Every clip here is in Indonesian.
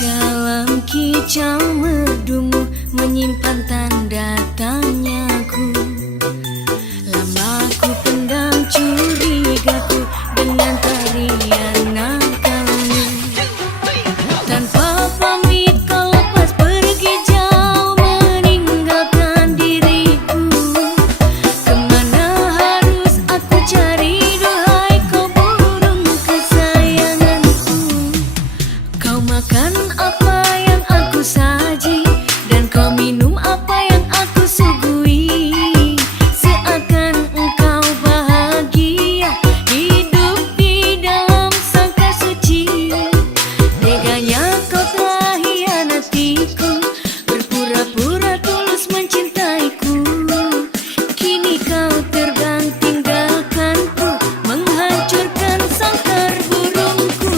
Dalam kicau merdumu menyimpan tanda tanyaku. Lama ku pendam curigaku dengan tarian nakalmu. Tanpa pamit kau lepas pergi jauh meninggalkan diriku. Kemana harus aku cari, duhai kau burung kesayanganku. Kau makan apa yang aku saji, dan kau minum apa yang aku suguhi. Seakan engkau bahagia hidup di dalam sangka suci. Teganya kau telah hianatiku, berpura-pura tulus mencintaiku. Kini kau terbang tinggalkanku, menghancurkan sangkar burungku.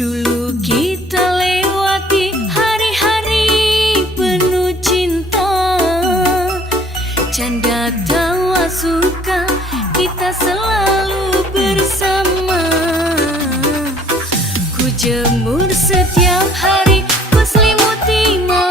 Dulu kita lewati hari-hari penuh cinta, canda tawa suka kita selalu bersama. Ku jemur setiap hari, ku selimuti malam